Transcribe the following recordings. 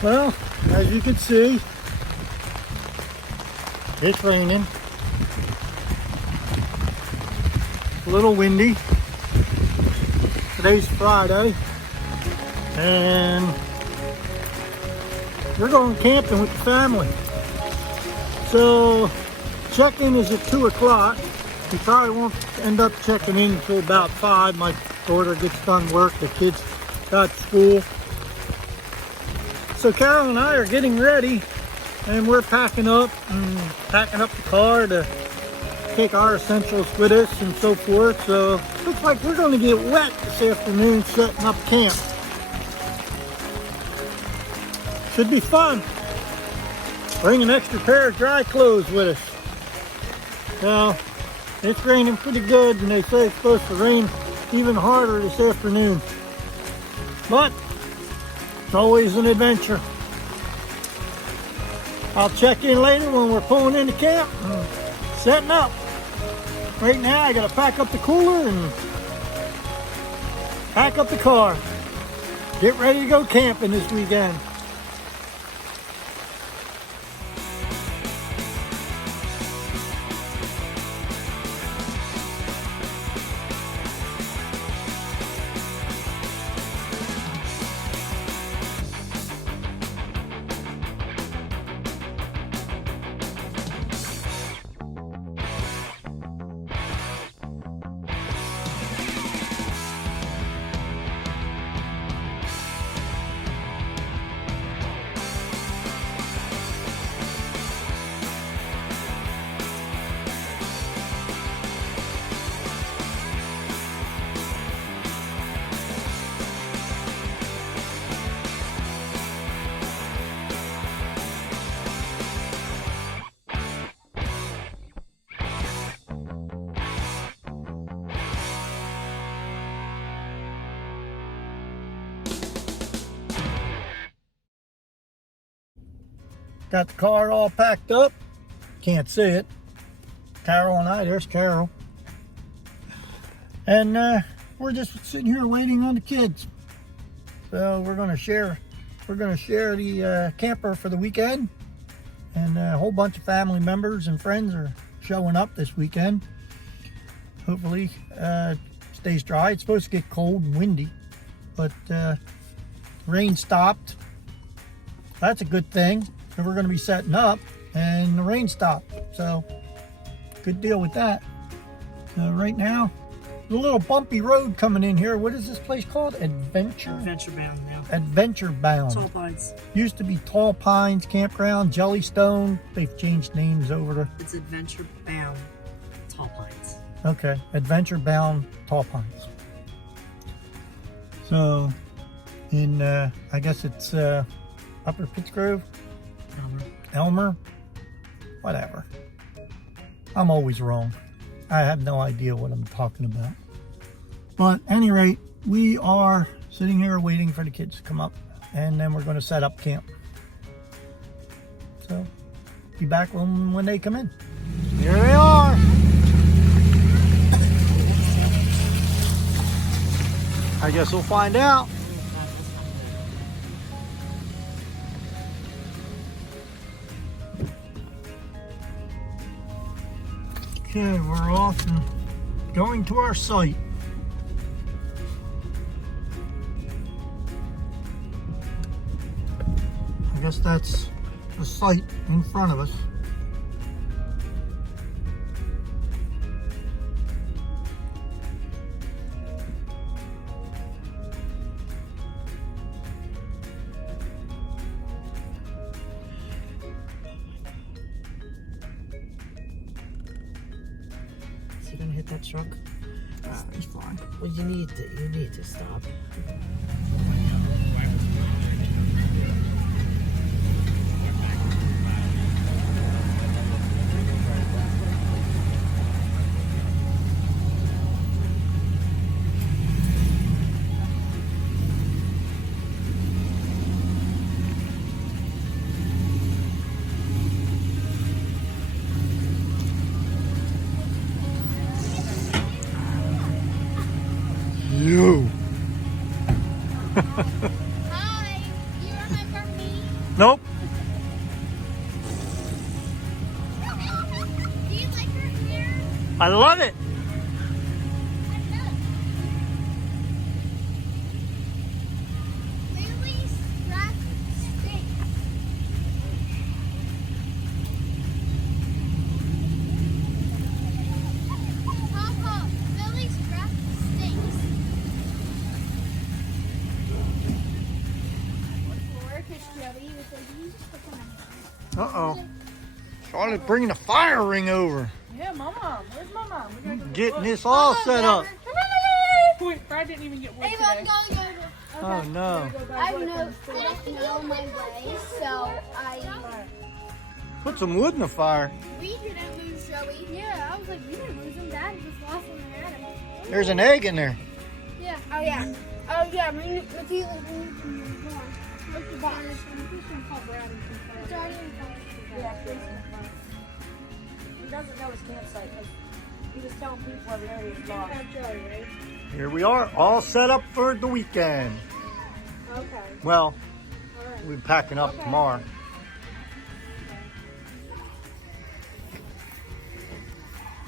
Well, as you can see, it's raining. A little windy. Today's Friday, and we're going camping with the family. So check-in is at 2 o'clock. We probably won't end up checking in until about 5. My daughter gets done work, the kids got school. So Carol and I are getting ready, and we're packing up the car to take our essentials with us and so forth. So looks like we're going to get wet this afternoon setting up camp. Should be fun. Bring an extra pair of dry clothes with us. Now, it's raining pretty good, and they say it's supposed to rain even harder this afternoon. But it's always an adventure. I'll check in later when we're pulling into camp and setting up. Right now I gotta pack up the cooler and pack up the car. Get ready to go camping this weekend. Got the car all packed up. Can't see it. Carol and I, there's Carol. And we're just sitting here waiting on the kids. So we're gonna share the camper for the weekend. And a whole bunch of family members and friends are showing up this weekend. Hopefully stays dry. It's supposed to get cold and windy, but rain stopped. That's a good thing. So we're going to be setting up, and the rain stopped. So good deal with that. So right now, a little bumpy road coming in here. What is this place called? Adventure Bound, yeah. Adventure Bound. Tall Pines. Used to be Tall Pines Campground, Jellystone. They've changed names over to. It's Adventure Bound, Tall Pines. Okay, Adventure Bound, Tall Pines. So, in I guess it's Upper Pittsgrove. Elmer, whatever. I'm always wrong. I have no idea what I'm talking about. But at any rate, we are sitting here waiting for the kids to come up, and then we're going to set up camp. So, be back when they come in. Here they are. I guess we'll find out. Okay, we're off and going to our site. I guess that's the site in front of us. Is he gonna hit that truck? He's fine. Well, you need to stop. You. Nope. Do you like her hair? I love it. Lily's breath stinks. Paw Paw, Lily's breath stinks. Uh-oh. Charlotte bringing the fire ring over. Yeah, Mama. Where's Mama? We gotta go Getting this all set up. Wait, Brad didn't even get wood Hey, today. I'm going over. Oh no. I know my way, so I. Put some wood in the fire. We didn't lose Joey. Yeah, I was like, we didn't lose him. Dad just lost him and had him. There's an egg in there. Yeah. Oh yeah. Oh yeah. Matthew, what's the box? It's already in front. He doesn't know his campsite because he was telling people every area he's lost. Here we are, all set up for the weekend. Okay. Well, we're packing up tomorrow.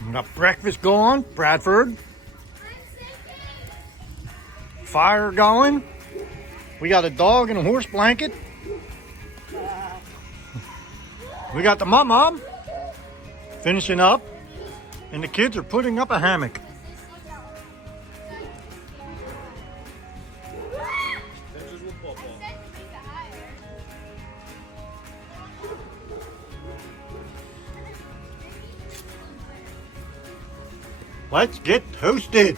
We got breakfast going, Bradford. Fire going. We got a dog and a horse blanket. We got the mom finishing up, and the kids are putting up a hammock. Let's get toasted.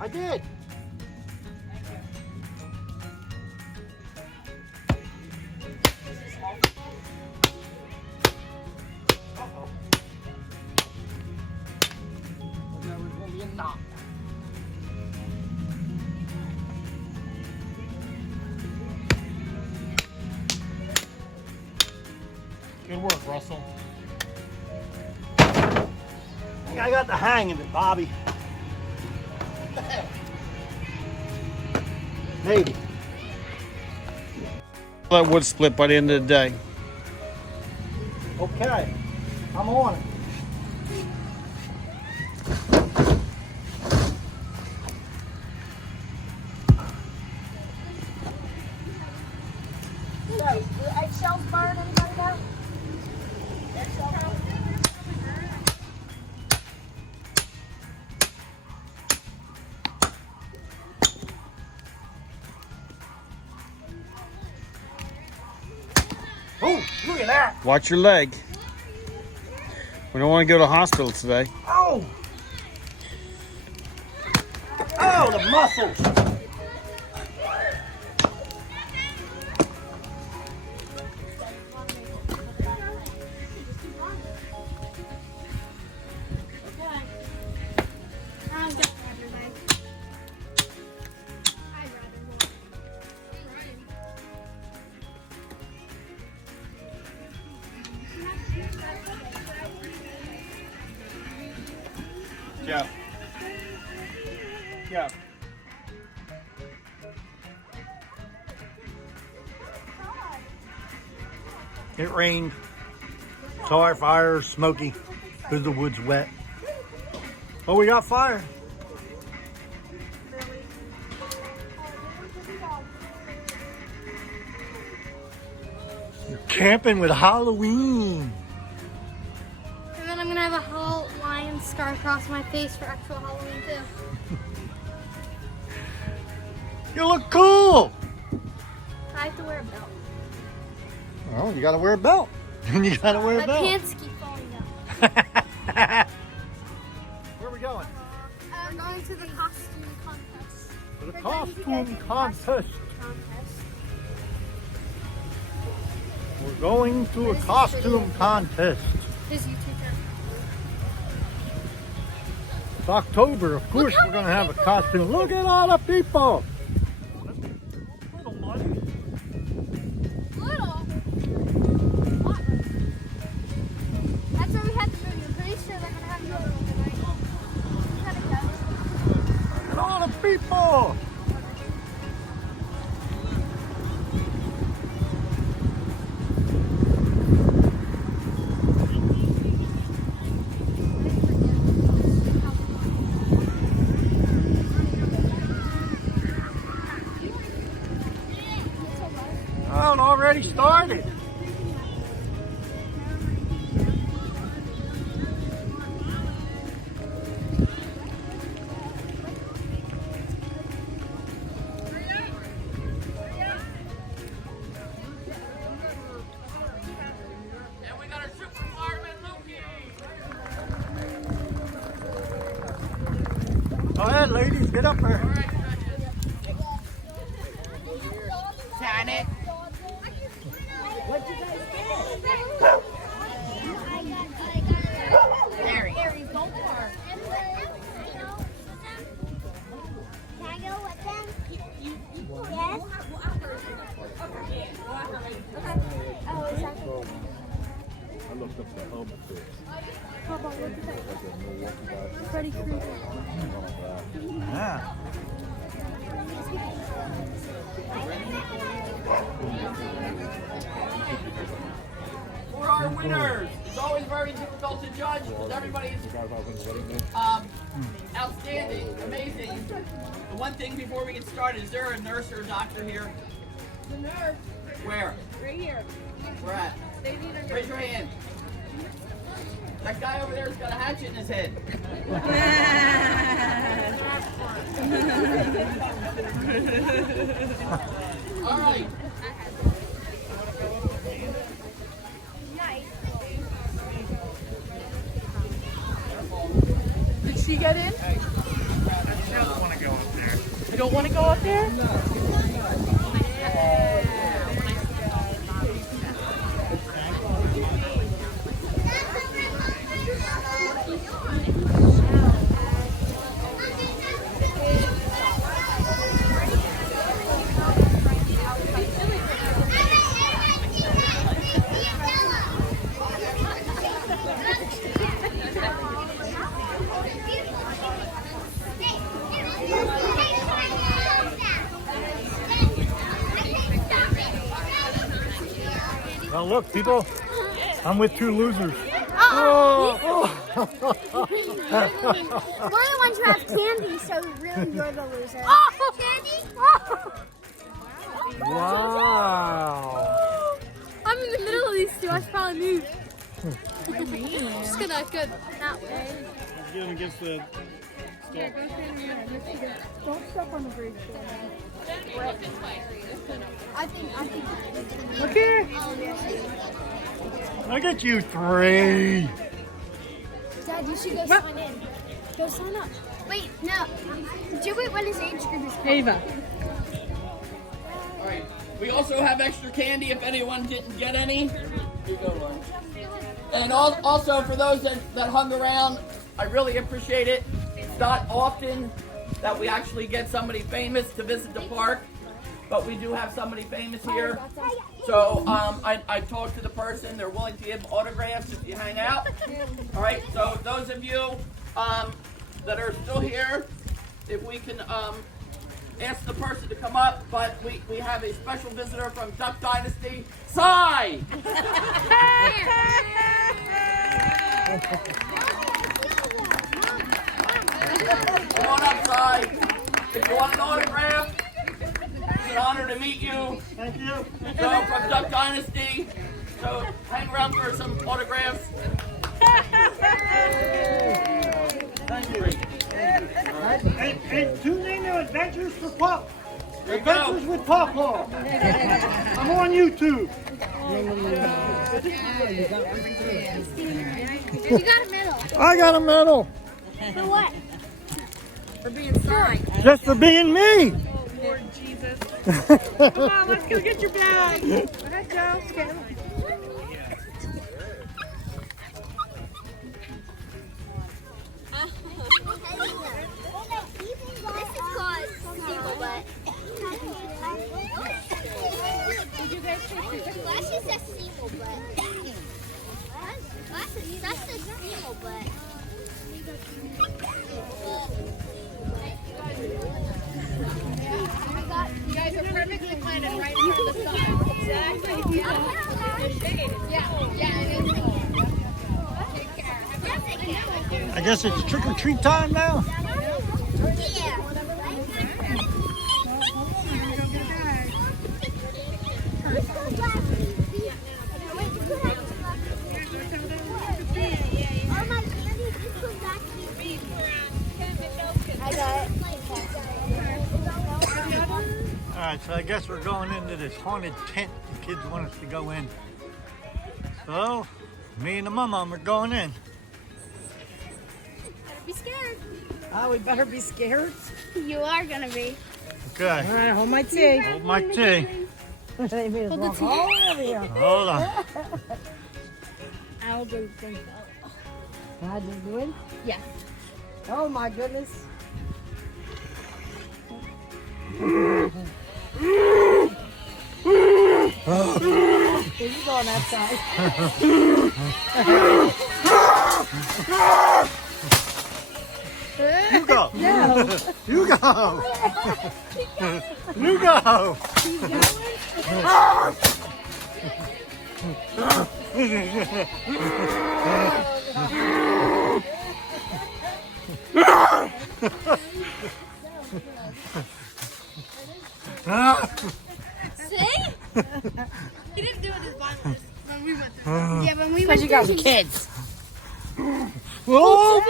I did. Good work, Russell. I think I got the hang of it, Bobby. Maybe. That wood split by the end of the day. Okay, I'm on it. So, do eggshells burn? Anybody know? Oh, look at that. Watch your leg. We don't want to go to the hospital today. Oh. Oh, the muscles. Yeah. Yeah. It rained. So our fire's smoky because the wood's wet. Oh, we got fire. You're camping with Halloween. And then I'm gonna have a whole lion scar across my face for actual Halloween too. You look cool. I have to wear a belt. Well, you gotta wear a belt. And you gotta wear a My belt. pants keep falling down. Where are we going? I'm going to the costume contest. For the costume contest. We're going to a costume contest. His YouTube channel. It's October, of course we're going to have a costume. Look at all the people. Little money. Little. That's where we had the movie. I'm pretty sure they're gonna have the other one tonight. Look at all the people. Oh, it already started. And we got our super fireman Loki. Go ahead, ladies, get up there. Sign it. What'd you guys get? Harry. Harry, go for it. Can I go with them? Yes. Oh, is that I looked up the Elmer fish. Paw Paw, look at that. Freddy Krueger. Yeah. For our winners, it's always very difficult to judge because everybody's outstanding, amazing. The one thing before we get started, is there a nurse or a doctor here? The nurse, Where? right here. Where at? They need a Raise your hand. That guy over there's got a hatchet in his head. All right. Did she get in? I don't want to go up there. You don't want to go up there? Well, look, people, I'm with two losers. We're the ones who have candy, so really you're the loser. Oh, candy? Wow. I'm in the middle of these two. I should probably move. Just gonna go that way. Get against the Don't step on the bridge. I think. Look here. Look at you three. Dad, you should go sign in. Go sign up. Wait, no. Do it when his age group is Ava. All right. We also have extra candy if anyone didn't get any. You go, Lauren. And also for those that hung around, I really appreciate it. It's not often that we actually get somebody famous to visit the park, but we do have somebody famous here. So I talked to the person. They're willing to give autographs if you hang out. All right. So those of you that are still here, if we can ask the person to come up, but we have a special visitor from Duck Dynasty, Cy. Come on up, Cy. If you want an autograph, it's an honor to meet you. Thank you. So from Duck Dynasty. So hang around for some autographs. Thank you. And tune in to Adventures for Paw. There you go. Adventures with Paw Paw. I'm on YouTube. You got a medal. I got a medal. For what? For being signed. Just for being me. Lord Jesus. Come on, let's go get your bag. Let's go. just a steamer butt. That's a steamer butt. You guys are perfectly planted right in front of the sun. Exactly. Yeah. I guess it's trick or treat time now. Alright, so I guess we're going into this haunted tent the kids want us to go in. So, me and the mama are going in. Be scared. Oh, we better be scared. You are gonna be. Okay. All right, hold my tea. Hold my tea. They made us walk all the way over here. Hold on. I'll do things. Can I just do it? Yes. Oh my goodness. Here you go on that side. You go. No. You go. You go. See? He didn't do it as violent when we went there. Yeah, when we went Because you guys are kids. Oh.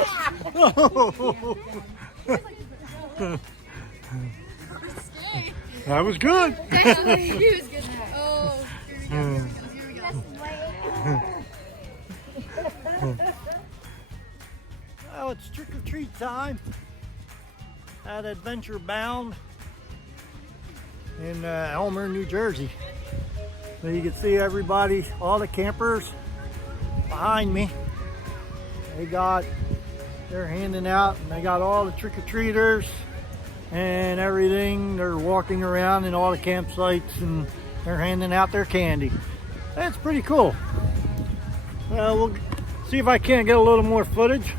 That was good. He was good. Oh, here we go. Well, it's trick or treat time at Adventure Bound in Elmer, New Jersey. So you can see everybody, all the campers behind me. They're handing out, and they got all the trick-or-treaters and everything. They're walking around in all the campsites and they're handing out their candy. That's pretty cool. We'll see if I can't get a little more footage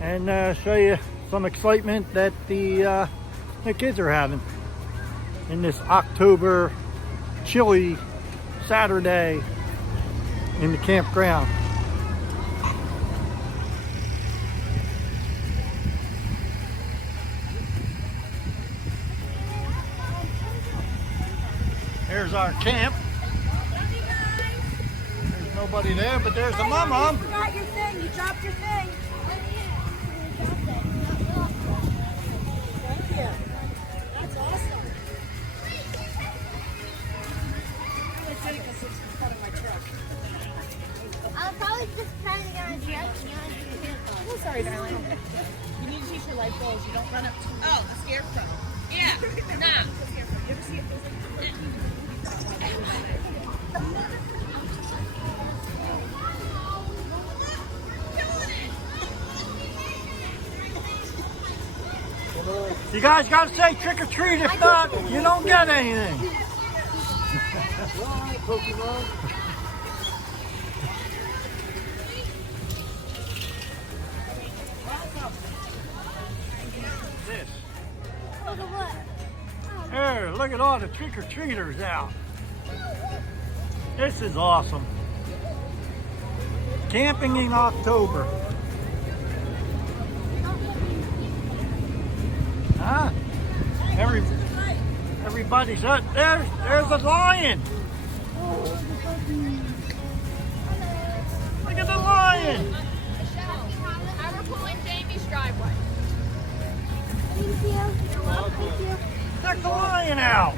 and show you some excitement that the kids are having in this October chilly Saturday in the campground. There's our camp. There's nobody there, but there's the mama. You forgot your thing. You dropped your thing. Thank you. That's awesome. I'm going to take this in front of my truck. I'll probably just try to get on a jet. Oh, sorry, darling. You need to teach your life goals. You don't run up to. Oh, the scarecrow. Yeah. Nah. You ever see it? You guys gotta say trick or treat, if not, you don't get anything. This. Look at what? There, look at all the trick or treaters out. This is awesome. Camping in October. Huh? Everybody's up. There's a lion. Look at the lion. I'm pulling Jamie's driveway. Thank you. Thank you. Check the lion out.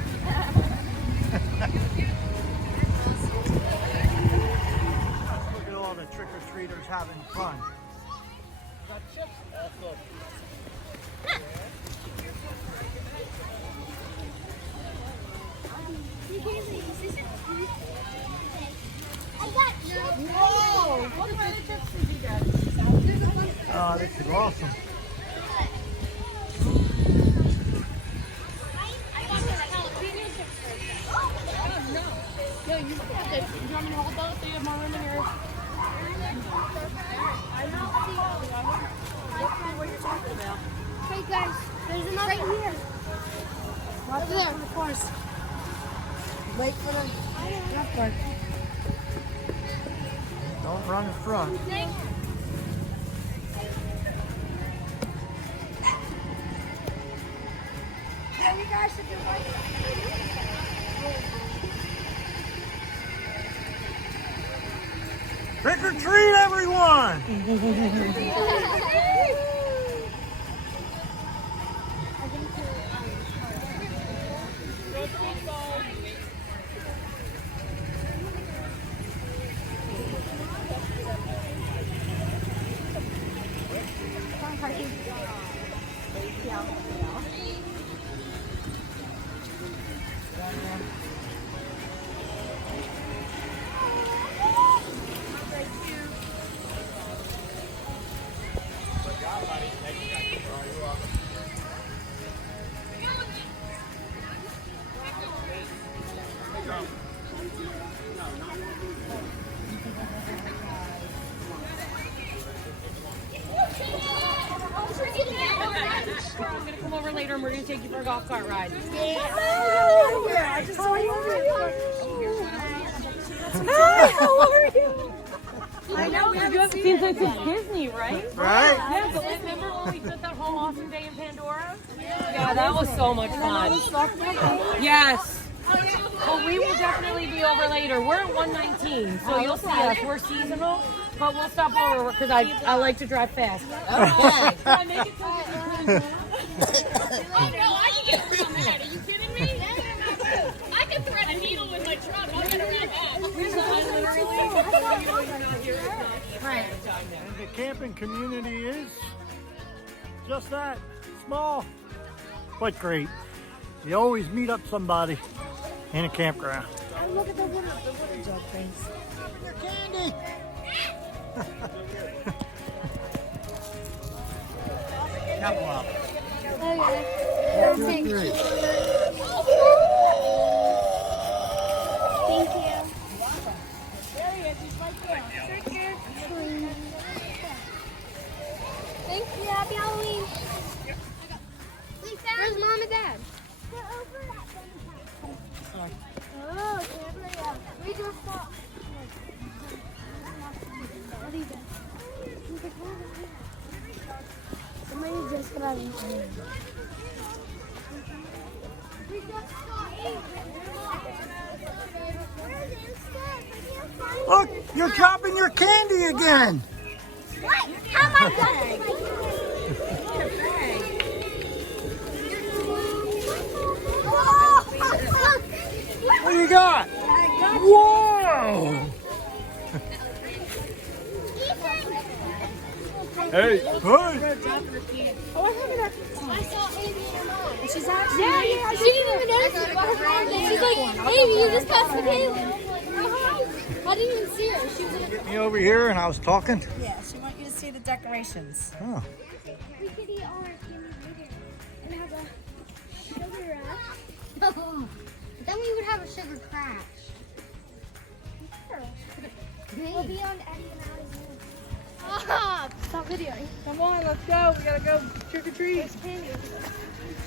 Look at all the trick-or-treaters having fun. Got chips also. I got chips. Whoa! What kind of chips did you get? Oh, this is awesome. I got jalapeno chips. No, you put Do you want me to hold those so you have more room in your... Hey guys, there's another right here. Over there, of course. Wait for the left part. Don't run in front. Yeah, you guys should do right. Trick or treat, everyone! I'm gonna come over later and we're gonna take you for a golf cart ride. I just saw you over here. Hi, how are you? I know, you haven't seen since it's Disney, right? Right? Yeah, but remember when we took that whole awesome day in Pandora? Yeah, that was so much fun. Yes. Well, we will definitely be over later. We're at 119, so you'll see us. We're seasonal, but we'll stop over because I like to drive fast. Okay. Can I make it to Oh no, I can get through that. Are you kidding me? I can thread a needle with my truck. I'll get around that. Right. And the camping community is just that, small, but great. You always meet up somebody in a campground. Look at the wood jug things. Your candy! Couple up. Okay. Thank you. Thank you. Happy Halloween. Where's Mom and Dad? They're over at the house. Oh, yeah. We just saw. What are you doing? Somebody just got in. We just saw Look, you're dropping your candy again. what? How am I What do you got? Whoa! Hey, hey! I saw Amy and your mom. And she's actually. Yeah, she didn't even notice it. She's like, Amy, you just passed the Caleb. I didn't even see her. She was in a. Get me over here and I was talking. Yeah, she wants you to see the decorations. Oh. We could eat all our candy later and have a sugar rush. But then we would have a sugar crash. We'll be on Eddie and Allie's room. Ah, stop videoing. Come on, let's go. We gotta go trick or treat. There's candy.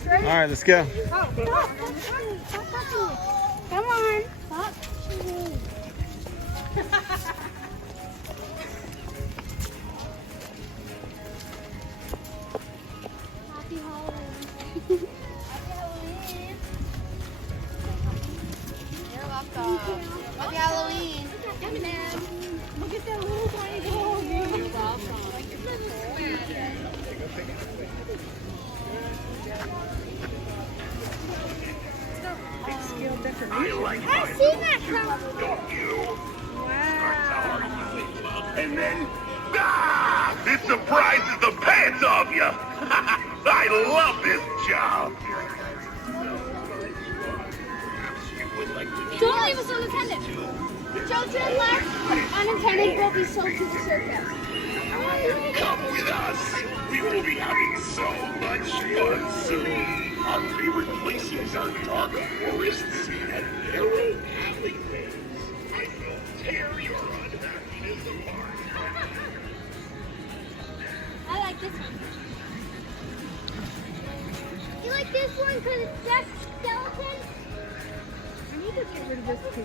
All right, let's go. Stop. Stop touching me. Come on. Stop touching me. Happy Halloween. Happy Halloween. You're welcome. Happy Halloween. Look at that little tiny dog. You're welcome. I've seen that come. And then, it surprises the pants off you. I love this job. Don't leave us unattended. Children left unattended will be sold to the circus. Come with us. We will be having so much fun soon. Our favorite places are dark forests and narrow alleyways. just get rid of this too.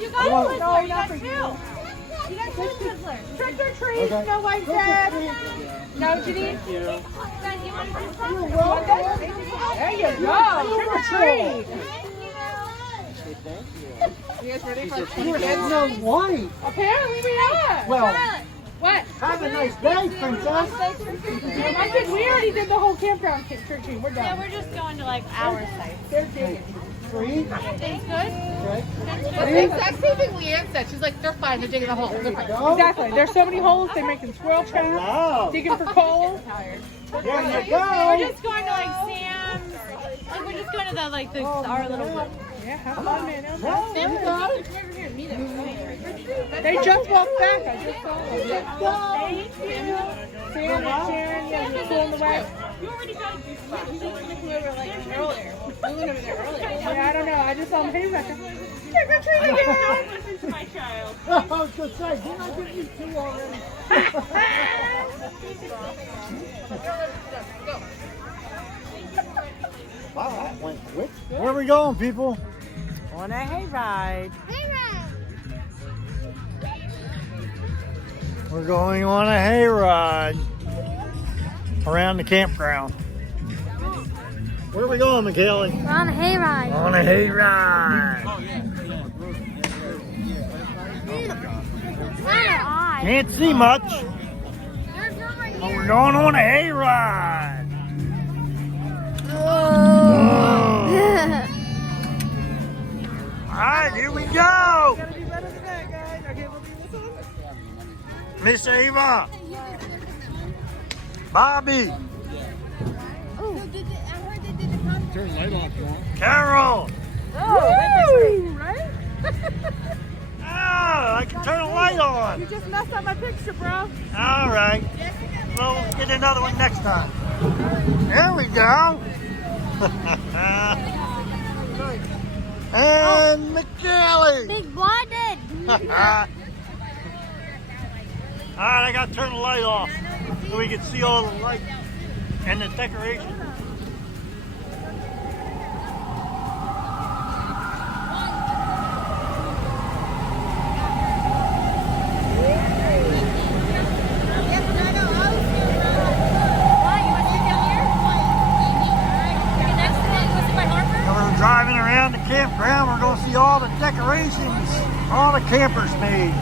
You guys No, Twizzler, not you got for two. you. You got two Twizzlers. Trick or treat, Okay. Snow White said. No, Janine? Guys, you want some? You're welcome. There you go. Trick or treat. You guys ready for Snow White. Apparently we are. Well, What? have a nice day, princess. My kids, we already did the whole campground trick or treat. We're done. Yeah, we're just going to like our site. They're digging. Three. Things good? That's the exact same thing Leanne said. She's like, they're fine. They're digging a hole. They're fine. Exactly. There's so many holes. They're making squirrel traps, Wow. digging for coal. There you We're go. just going to like Sam's. Like we're just going to the like the our little. Yeah, have fun, man. Have fun. You got it. They just walked back. I just saw them. Thank you. Sam and Sharon, yeah, you're cool in the way. You already got it. We were like earlier. We went over there earlier. Yeah, I don't know. I just saw them. Hey, Rebecca. Trick or treat again. This is my child. I was going to say, didn't I give you two already? Wow, that went quick. Where are we going, people? On a hayride. We're going on a hayride around the campground. Where are we going, McKaylee? We're on a hayride. On a hayride. Can't see much, but we're going on a hayride. All right, here we go. Gotta be better than that, guys. Okay, we'll be this one. Miss Ava, Bobby, Turn the light off, John. Carol. Woo! Right? Ah, I can turn the light on. You just messed up my picture, bro. All right. Well, we'll get another one next time. There we go. And McKelly. Big blinded. All right, I got to turn the light off so we can see all the lights and the decorations. We're driving around the campground. We're going to see all the decorations all the campers made.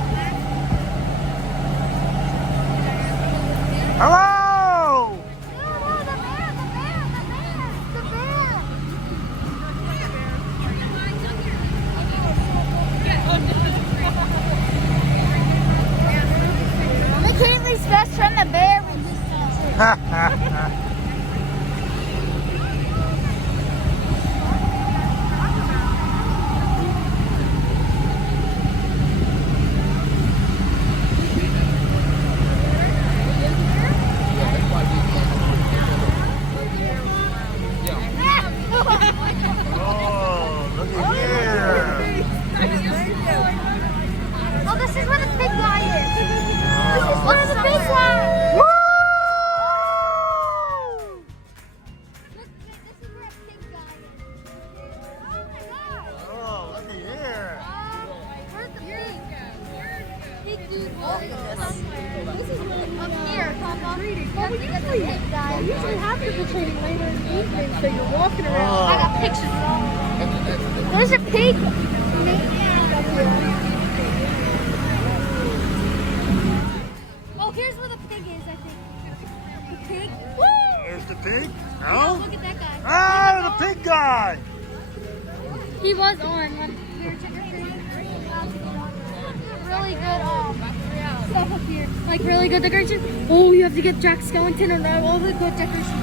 Hello! McKinley's best friend, the bear. Oh, look at here. Oh, this is where the big guy is. This is where the big guy. Woo! Look, this is where the big guy is. Oh my God. Oh, look at here. Where's the pig? Pig dude somewhere. This is where up here, Papa. Well, we usually have trick-or-treating later in the evening, so you're walking around. I got pictures of all. There's a pig. Oh, here's where the pig is, I think. The pig. Woo! There's the pig. Oh, No? look at that guy. Ah, the pig guy. He was on when we were trick-or-treating. Really good stuff up here. Like really good decorations. Oh, you have to get Jack Skellington and all the good decorations.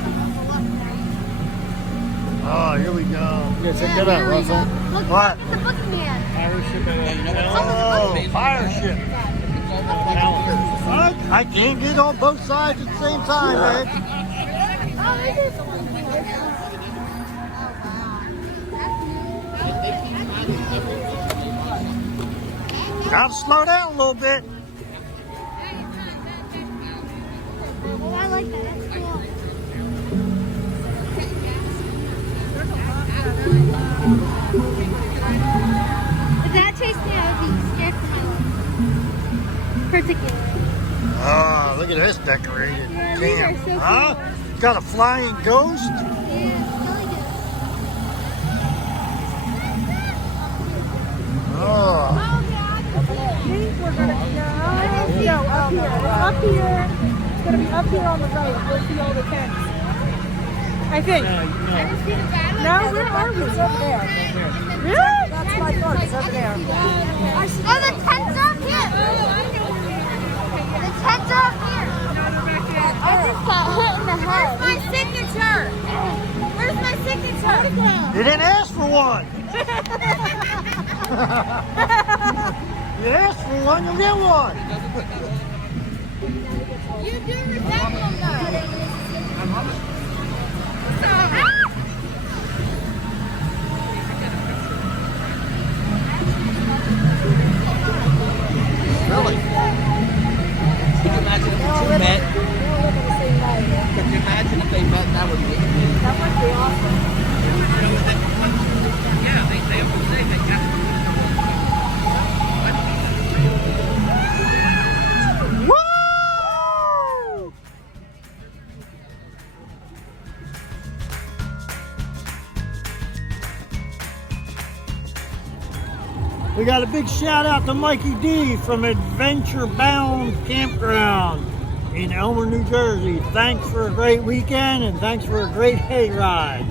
Oh, here we go. Yeah, check that out, Russell. Look, What? at the boogeyman. Pirate ship and Oh, fire ship. I can't get on both sides at the same time, man. Oh, this is Gotta slow down a little bit. well, I like that. That's cool. ticket. Ah, look at this decorated Yeah, these are camp. so Huh? Got a flying ghost? Yeah, Oh. I think we're gonna go up here. It's up here. It's gonna be up here on the road. We'll see all the tents. I think. No, where are we? It's over there. Really? That's my thought. It's over there. Oh, the tent's up here. The tent's up here. I just got hit in the head. Where's my signature? Where's my signature? You didn't ask for one. You asked for one, you'll get one. You do resemble them though. Really? Could you imagine if the two met? Could you imagine if they met? That would be amazing. That would be awesome. Yeah, they always say they got. We got a big shout out to Mikey D from Adventure Bound Campground in Elmer, New Jersey. Thanks for a great weekend and thanks for a great hay ride.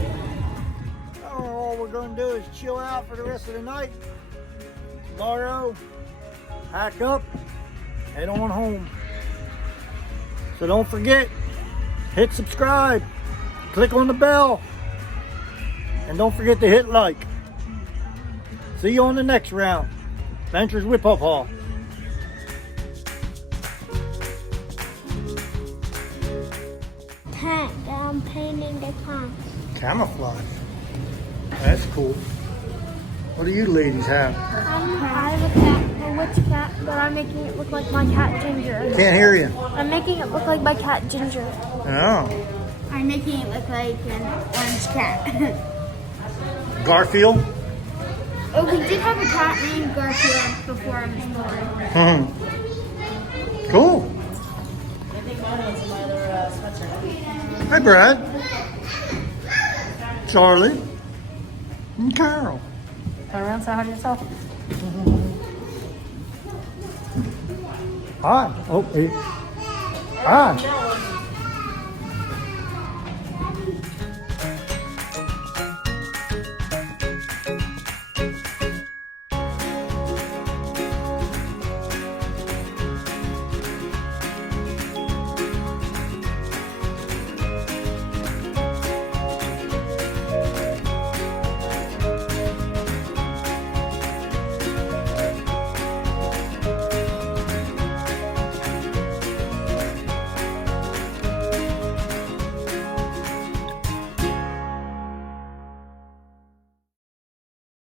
All we're going to do is chill out for the rest of the night. Tomorrow, pack up, head on home. So don't forget, hit subscribe, click on the bell, and don't forget to hit like. See you on the next round. Adventures with Paw Paw. Tent that I'm painting the tent. Camouflage. That's cool. What do you ladies have? I have a cat, a witch cat, but I'm making it look like my cat Ginger. Can't hear you. I'm making it look like my cat Ginger. Oh. I'm making it look like an orange cat. Garfield? Oh, we did have a cat named Garfield before I was born. Cool. Hi, Brad. Charlie. And Carol. Turn around, say hi to yourself. Hi. Oh, hey. Hi.